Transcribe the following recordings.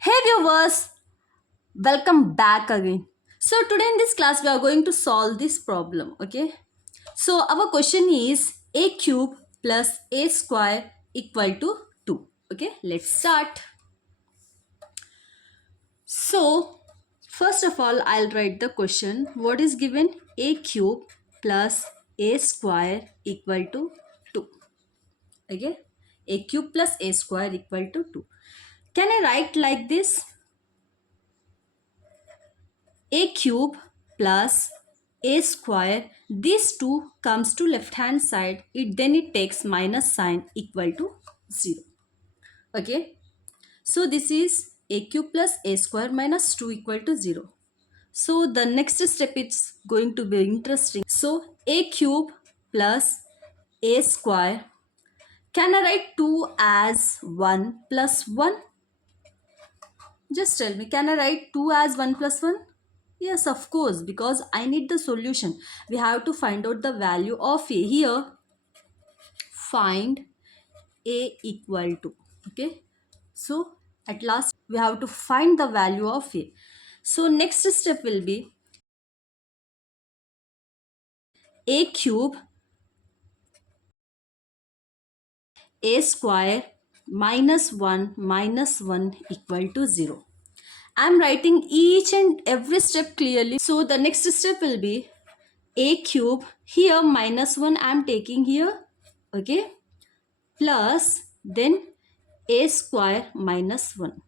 Hey viewers, welcome back again. So today in this class we are going to solve this problem, okay? So our question is a cube plus a square equal to 2. Okay, let's start. So first of all I'll write the question. What is given? A cube plus a square equal to 2. Okay? A cube plus a square equal to 2. Can I write like this? A cube plus a square, these two comes to left hand side, it takes minus sign equal to 0. Okay, so this is a cube plus a square minus 2 equal to 0. So the next step is going to be interesting. So a cube plus a square, can I write 2 as 1 plus 1? Just tell me, can I write 2 as 1 plus 1? Yes, of course, because I need the solution. We have to find out the value of A. Here, find A equal to. Okay. So, at last, we have to find the value of A. So, next step will be A cube, A square minus 1 equal to 0. I am writing each and every step clearly. So, the next step will be a cube, here minus 1 I am taking here, okay, plus then a square minus 1.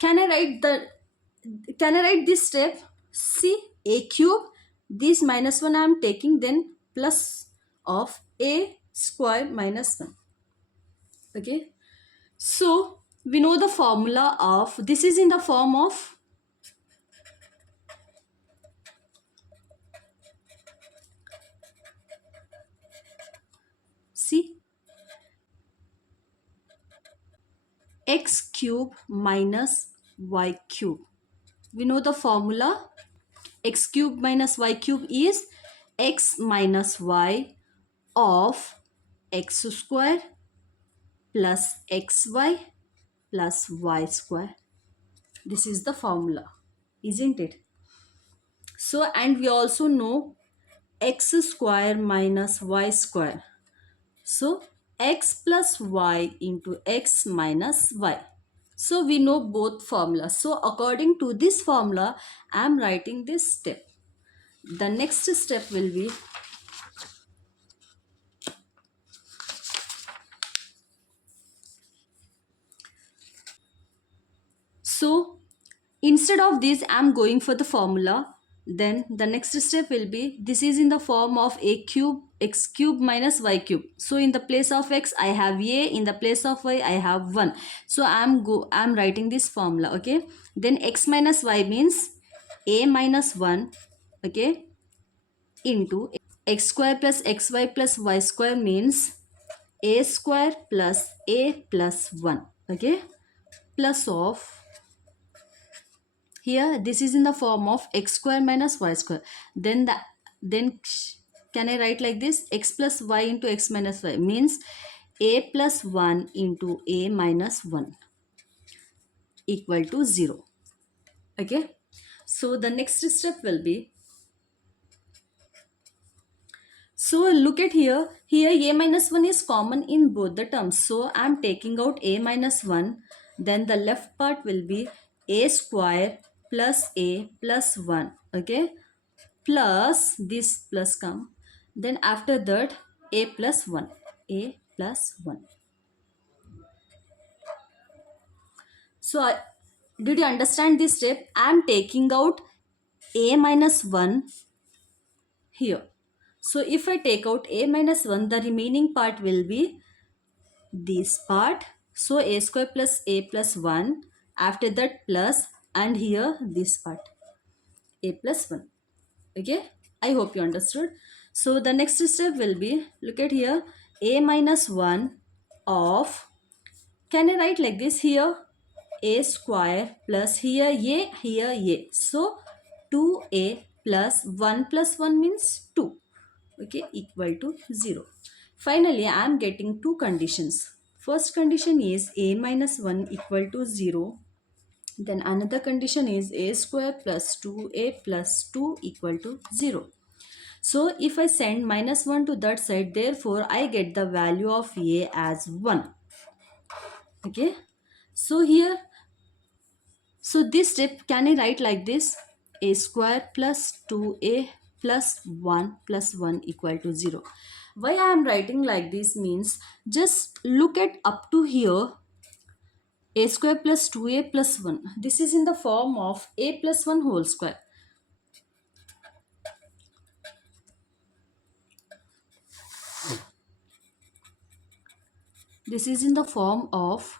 Can I write this step? See, a cube, this minus 1 I am taking, then plus of a square minus 1. Okay, so we know the formula of this is in the form of, see, x cube minus y cube. We know the formula. X cube minus y cube is x minus y of x square plus xy plus y square. This is the formula, isn't it? So, and we also know x square minus y square. So, x plus y into x minus y. So, we know both formulas. So, according to this formula, I am writing this step. The next step will be, so instead of this I am going for the formula. Then the next step will be, this is in the form of a cube, x cube minus y cube. So in the place of x I have a, in the place of y I have 1. So I'm writing this formula. Okay, then x minus y means a minus 1, okay, into x square plus xy plus y square means a square plus a plus 1, okay, plus of, here this is in the form of x square minus y square. Then can I write like this, x plus y into x minus y means a plus 1 into a minus 1 equal to 0. Okay, so the next step will be, so look at here a minus 1 is common in both the terms, so I am taking out a minus 1. Then the left part will be a square plus a plus 1, okay, plus this plus come, then after that a plus 1, a plus 1. So did you understand this step? I am taking out a minus 1 here. So if I take out a minus 1, the remaining part will be this part. So a square plus a plus 1, after that plus, and here this part a plus 1. Okay, I hope you understood. So the next step will be, look at here, a minus 1 of, can I write like this, here a square plus here a, so 2a plus 1 means 2, okay, equal to 0. Finally I am getting two conditions. First condition is a minus 1 equal to 0. Then another condition is a square plus 2a plus 2 equal to 0. So if I send minus 1 to that side, therefore I get the value of a as 1. Okay. So here, so this step can I write like this: a square plus 2a plus 1 plus 1 equal to 0. Why I am writing like this means, just look at up to here, a square plus 2a plus 1. This is in the form of a plus 1 whole square. This is in the form of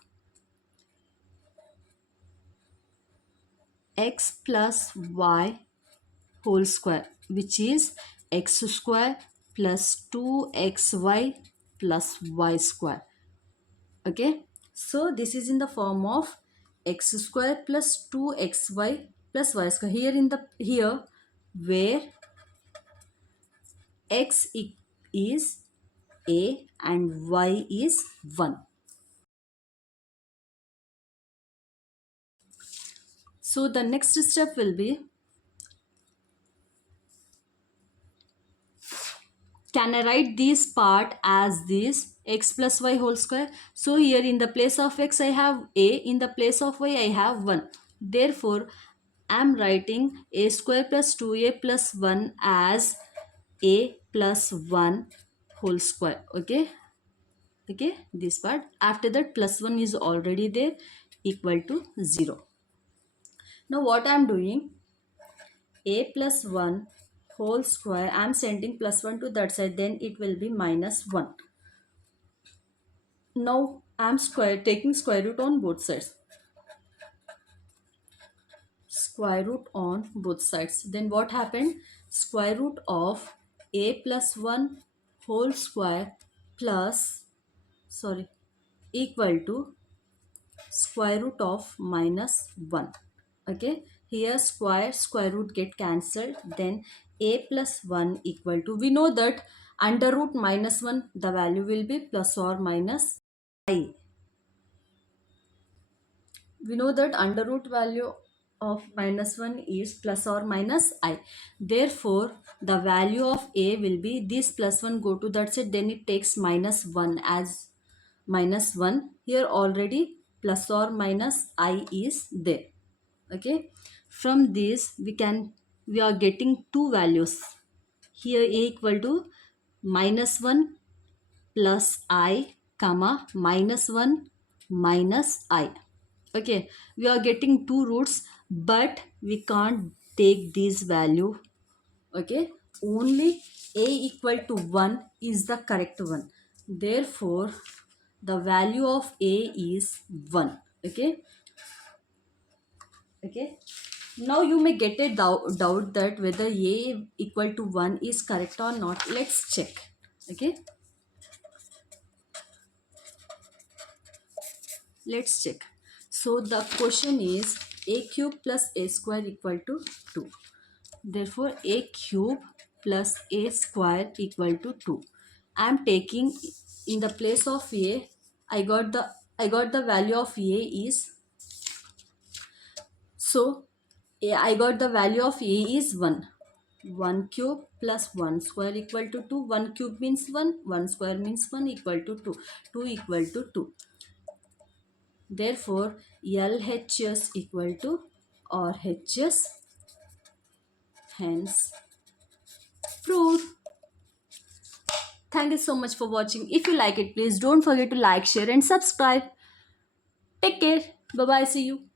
x plus y whole square, which is x square plus 2xy plus y square. Okay, so this is in the form of x square plus 2xy plus y square. Here in the here where x is a and y is 1. So the next step will be, can I write this part as this x plus y whole square? So here in the place of x I have a, in the place of y I have 1. Therefore I am writing a square plus 2a plus 1 as a plus 1 whole square. Okay. Okay, this part. After that plus 1 is already there, equal to 0. Now what I am doing, a plus 1 whole square, I am sending plus 1 to that side, then it will be minus 1. Now I am taking square root on both sides. Square root on both sides. Then what happened? Square root of a plus 1 whole square plus, sorry, equal to square root of minus 1. Okay, here square root get cancelled, then a plus 1 equal to, we know that under root minus 1 the value will be plus or minus I. We know that under root value of minus 1 is plus or minus I. Therefore the value of a will be this plus 1 go to that side, then it takes minus 1 as minus 1. Here already plus or minus I is there. Okay, from this we are getting two values. Here a equal to minus 1 plus I comma minus 1 minus I. Okay, we are getting two roots, but we can't take this value. Okay, only a equal to 1 is the correct one. Therefore the value of a is 1. Okay. Okay, now you may get a doubt that whether a equal to 1 is correct or not. Let's check. Okay, let's check. So the question is a cube plus a square equal to 2. Therefore a cube plus a square equal to 2. I am taking in the place of a, I got the value of a is, so I got the value of a is 1. 1 cube plus 1 square equal to 2. 1 cube means 1. 1 square means 1 equal to 2. 2 equal to 2. Therefore, LHS equal to RHS. Hence, proved. Thank you so much for watching. If you like it, please don't forget to like, share and subscribe. Take care. Bye-bye. See you.